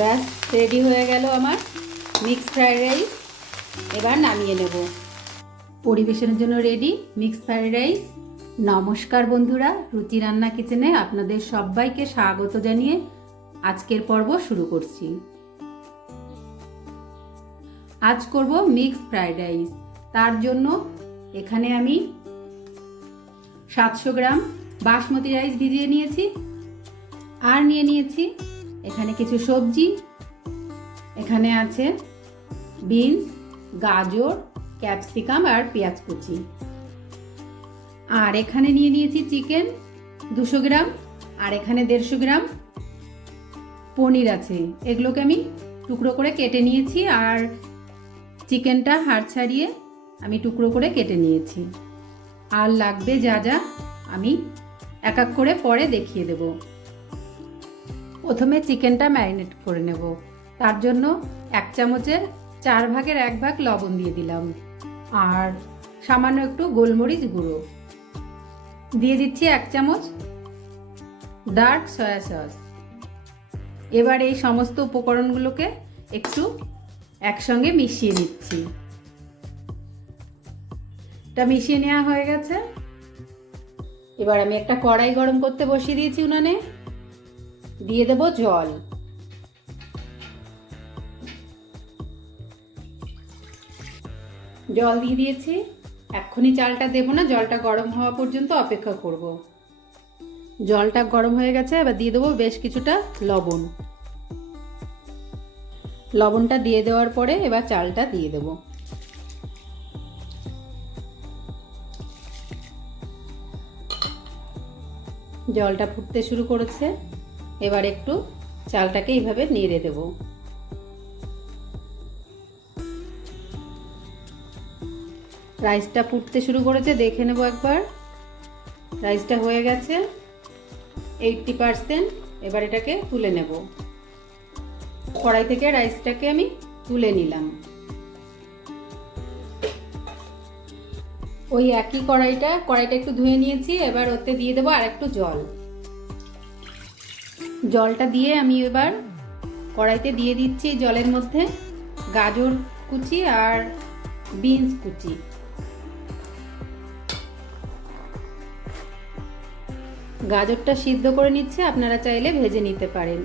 ব্যাস রেডি হয়ে গেল আমার মিক্সড ফ্রাইড রাইস এবার নামিয়ে নেব। পরিবেশনের জন্য রেডি মিক্সড ফ্রাইড রাইস নমস্কার বন্ধুরা, রুচি রান্না কিচেনে আপনাদের সবাইকে স্বাগত জানিয়ে আজকের পর্ব শুরু করছি। আজ করব মিক্স ফ্রাইড রাইস তার জন্য এখানে আমি সাতশো গ্রাম বাসমতি রাইস ভিজিয়ে নিয়েছি। আর নিয়ে নিয়েছি এখানে কিছু সবজি, এখানে আছে বিনস, গাজর, ক্যাপসিকাম আর পেঁয়াজ কুচি। আর এখানে নিয়ে নিয়েছি চিকেন দুশো গ্রাম, আর এখানে দেড়শো গ্রাম পনির আছে। এগুলোকে আমি টুকরো করে কেটে নিয়েছি আর চিকেনটা হাড় ছাড়িয়ে আমি টুকরো করে কেটে নিয়েছি। আর লাগবে যা যা আমি এক এক করে পরে দেখিয়ে দেব। প্রথমে চিকেনটা ম্যারিনেট করে নেব। তার জন্য এক চামচের চার ভাগের এক ভাগ লবণ দিয়ে দিলাম। আর সামান্য একটু গোলমরিচ গুঁড়ো। দিয়ে দিচ্ছি এক চামচ ডার্ক সয়া সস। এবার এই সমস্ত উপকরণগুলোকে একটু একসঙ্গে মিশিয়ে নিচ্ছি। এটা মিশিয়ে নেওয়া হয়ে গেছে। এবার আমি একটা কড়াই গরম করতে বসিয়ে দিয়েছি উনানে। দিয়ে দেব জল। জল দিয়ে দিয়েছি। এক্ষুনি চালটা দেবো না, জলটা গরম হওয়া পর্যন্ত অপেক্ষা করব। জলটা গরম হয়ে গেছে, এবার দিয়ে দেবো বেশ কিছুটা লবণ। লবণটা দিয়ে দেওয়ার পরে এবার চালটা দিয়ে দেবো। জলটা ফুটতে শুরু করেছে। এবার একটু চালটাকে এইভাবে নেড়ে দেব। রাইসটা ফুটতে শুরু করেছে, দেখে নেব একবার। রাইসটা হয়ে গেছে, এইটটি পারসেন্ট। এবার এটাকে তুলে নেব। কড়াই থেকে রাইসটাকে আমি তুলে নিলাম। ওই একই কড়াইটা কড়াইটা একটু ধুয়ে নিয়েছি, এবার ওতে দিয়ে দেবো আর একটু জল। জলটা দিয়ে আমি এবার কড়াইতে দিয়ে দিচ্ছি জলের মধ্যে গাজর কুচি আর বিনস কুচি। গাজরটা সিদ্ধ করে নিচ্ছে, আপনারা চাইলে ভেজে নিতে পারেন।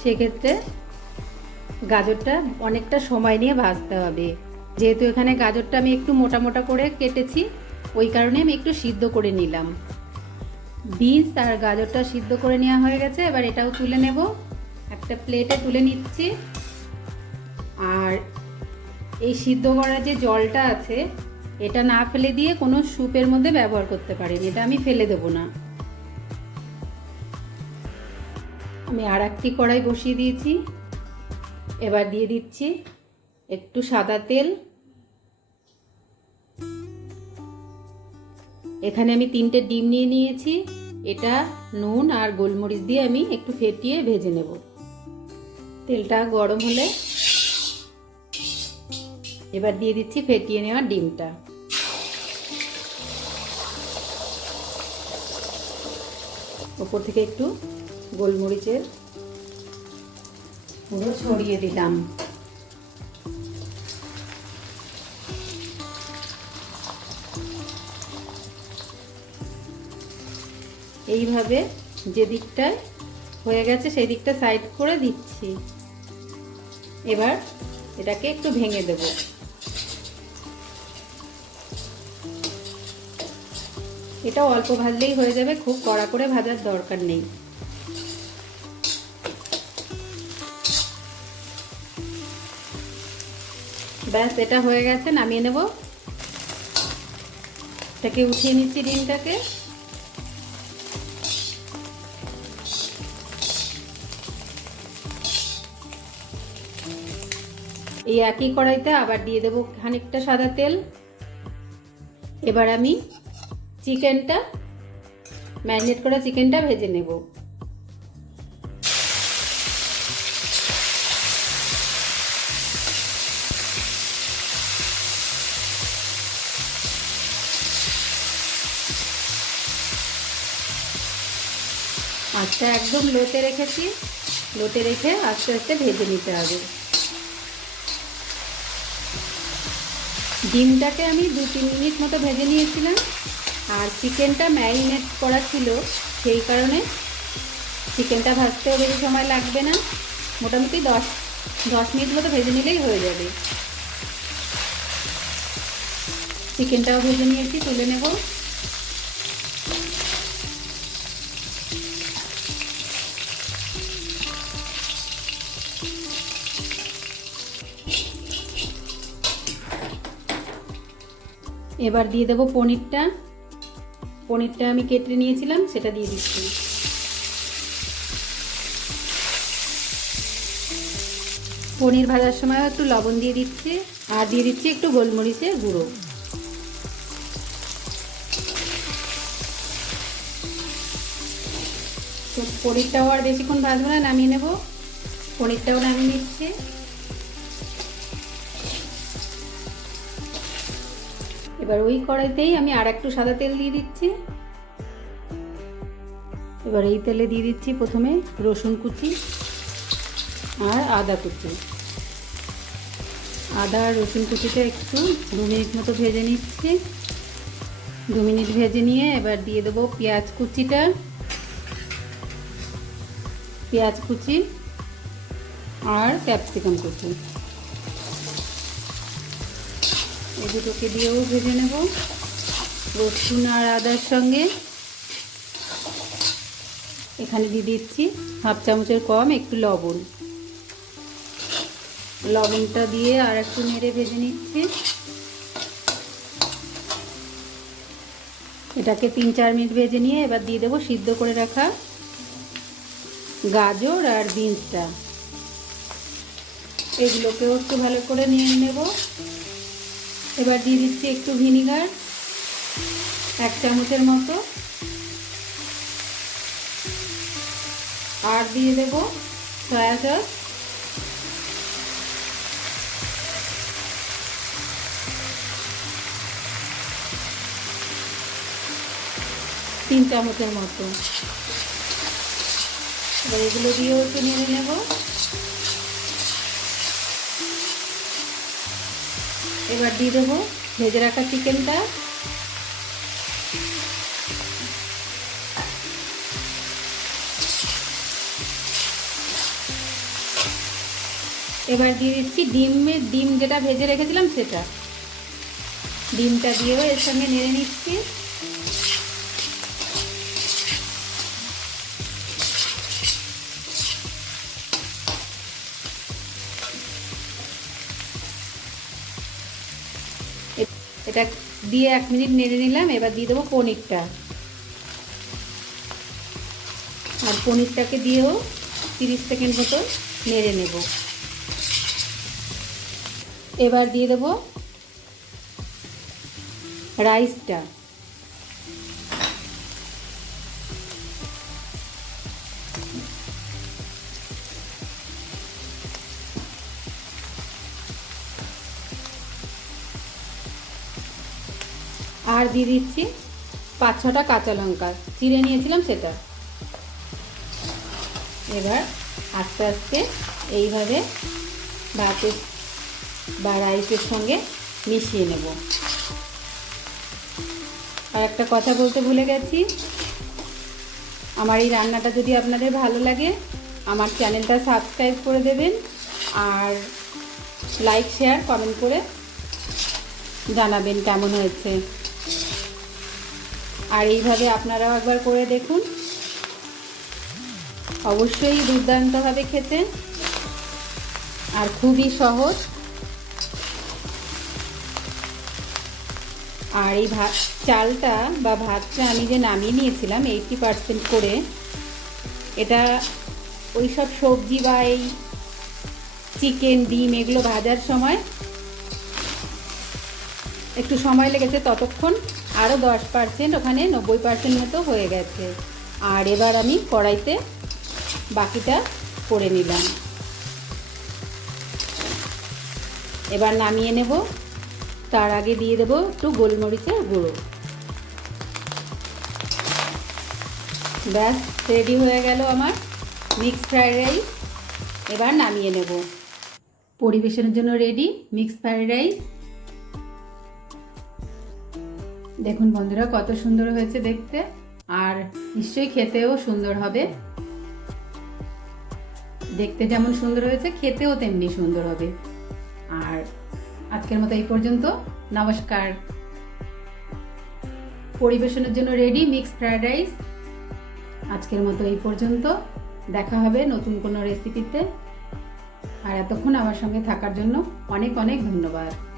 সেক্ষেত্রে গাজরটা অনেকটা সময় নিয়ে ভাজতে হবে। যেহেতু এখানে গাজরটা আমি একটু মোটা মোটা করে কেটেছি, ওই কারণে আমি একটু সিদ্ধ করে নিলাম। বিনস আর গাজরটা সিদ্ধ করে নেওয়া হয়ে গেছে। এবার এটাও তুলে নেব। একটা প্লেটে তুলে নিচ্ছি। আর এই সিদ্ধ করার যে জলটা আছে, এটা না ফেলে দিয়ে কোনো স্যুপের মধ্যে ব্যবহার করতে পারেন। এটা আমি ফেলে দেব না। আমি আর একটি কড়াই বসিয়ে দিয়েছি। এবার দিয়ে দিচ্ছি একটু সাদা তেল। এখানে আমি তিনটে ডিম নিয়ে নিয়েছি। এটা নুন আর গোলমরিচ দিয়ে আমি একটু ফেটিয়ে ভেজে নেব। তেলটা গরম হলে এবার দিয়ে দিচ্ছি ফেটিয়ে নেওয়া ডিমটা। ওপর থেকে একটু গোলমরিচের পুরো ছড়িয়ে দিলাম। এইভাবে যে দিকটায় হয়ে গেছে, সেই দিকটা সাইড করে দিচ্ছি। এবার এটাকে একটু ভেঙে দেব। এটা অল্প ভাজলেই হয়ে যাবে, খুব কড়া করে ভাজার দরকার নেই। ব্যাস, এটা হয়ে গেছে, নামিয়ে নেব। এটাকে উঠিয়ে নিচ্ছি ডিমটাকে। এই একই কড়াইতে আবার দিয়ে দেবো খানিকটা সাদা তেল। এবার আমি চিকেনটা, ম্যারিনেট করা চিকেনটা ভেজে নেব। আচ্ছা একদম লোতে রেখেছি। লোতে রেখে আস্তে আস্তে ভেজে নিতে হবে। ডিমটাকে আমি দু তিন মিনিট মতো ভেজে নিয়েছিলাম। আর চিকেনটা ম্যারিনেট করা ছিল, সেই কারণে চিকেনটা ভাজতেও বেশি সময় লাগবে না। মোটামুটি দশ দশ মিনিট মতো ভেজে নিলেই হয়ে যাবে। চিকেনটাও ভেজে নিয়েছি, তুলে নেব। এবার দিয়ে দেবো পনিরটা। পনিরটা আমি কেটে নিয়েছিলাম, সেটা দিয়ে দিচ্ছি। পনির ভাজার সময় একটু লবণ দিয়ে দিচ্ছি, আর দিয়ে দিচ্ছি একটু গোলমরিচের গুঁড়ো। তো পনিরটাও আর বেশিক্ষণ ভাজবো না, নামিয়ে নেব। পনিরটাও নামিয়ে নিচ্ছে। এবার ওই কড়াইতেই আমি আর একটু সাদা তেল দিয়ে দিচ্ছি। এবার এই তেলে দিয়ে দিচ্ছি প্রথমে রসুন কুচি আর আদা কুচি। আদা আর রসুন কুচিটা একটু দু মিনিট মতো ভেজে নিচ্ছি। দু মিনিট ভেজে নিয়ে এবার দিয়ে দেবো পেঁয়াজ কুচিটা। পেঁয়াজ কুচি আর ক্যাপসিকাম কুচি। এই দুটোকে দিয়েও ভেজে নেব। রসুন আর আদার সঙ্গে। এখানে দিয়ে দিচ্ছি হাফ চামচের কম, একটু লবণ। লবণটা দিয়ে আর একটু নেড়ে ভেজে নিচ্ছি। এটাকে তিন চার মিনিট ভেজে নিয়ে এবার দিয়ে দেবো সিদ্ধ করে রাখা গাজর আর বিনসটা। এগুলোকেও একটু ভালো করে নিয়ে নেব। এবার দিয়ে দিচ্ছি একটু ভিনিগার, এক চামচের মতো। আর দিয়ে দেব সয়া সস তিন চামচের মতো। এবার এগুলো দিয়েও একটু নেড়ে নেব। এবার দিয়ে দেবো ভেজে রাখা চিকেনটা। এবার দিয়ে দিচ্ছি ডিমের ডিম যেটা ভেজে রেখেছিলাম সেটা। ডিমটা দিয়েও এর সঙ্গে নেড়ে নিচ্ছি। এটা দিয়ে এক মিনিট নেড়ে নিলাম, এবার দিয়ে দেবো পনিরটা। আর পনিরটাকে দিয়েও তিরিশ সেকেন্ড মতো নেড়ে নেব। এবার দিয়ে দেবো রাইসটা। আর দিয়ে দিচ্ছি পাঁচ ছটা কাঁচা লঙ্কা। চিড়ে নিয়েছিলাম সেটা। এবার আস্তে আস্তে এইভাবে ভাতের বা রাইসের সঙ্গে মিশিয়ে নেব। আর একটা কথা বলতে ভুলে গেছি। আমার এই রান্নাটা যদি আপনাদের ভালো লাগে, আমার চ্যানেলটা সাবস্ক্রাইব করে দেবেন আর লাইক, শেয়ার, কমেন্ট করে জানাবেন কেমন হয়েছে। আর এইভাবে আপনারাও একবার করে দেখুন। অবশ্যই দুর্দান্তভাবে খেতে। আর খুবই সহজ। আর এই ভাত, চালটা বা ভাতটা আমি যে নামিয়ে নিয়েছিলাম এইটি পার্সেন্ট করে, এটা ওই সব সবজি বা এই চিকেন ডিম এগুলো ভাজার সময় একটু সময় লেগেছে ততক্ষণ। আরও দশ পার্সেন্ট, ওখানে নব্বই পার্সেন্ট মতো হয়ে গেছে। আর এবার আমি কড়াইতে বাকিটা করে নিলাম। এবার নামিয়ে নেব। তার আগে দিয়ে দেবো একটু গোলমরিচের গুঁড়ো। ব্যাস রেডি হয়ে গেল আমার মিক্সড ফ্রায়েড রাইস এবার নামিয়ে নেব। পরিবেশনের জন্য রেডি মিক্স ফ্রায়েড রাইস দেখুন বন্ধুরা, কত সুন্দর হয়েছে দেখতে, আর নিশ্চয়ই খেতেও সুন্দর হবে। দেখতে যেমন সুন্দর হয়েছে, খেতেও তেমনি সুন্দর হবে। আর আজকের মতো এই পর্যন্ত। নমস্কার। পরিবেশনের জন্য রেডি মিক্স ফ্রাইড রাইস আজকের মতো এই পর্যন্ত। দেখা হবে নতুন কোনো রেসিপিতে আর এতক্ষণ আমার সঙ্গে থাকার জন্য অনেক অনেক ধন্যবাদ।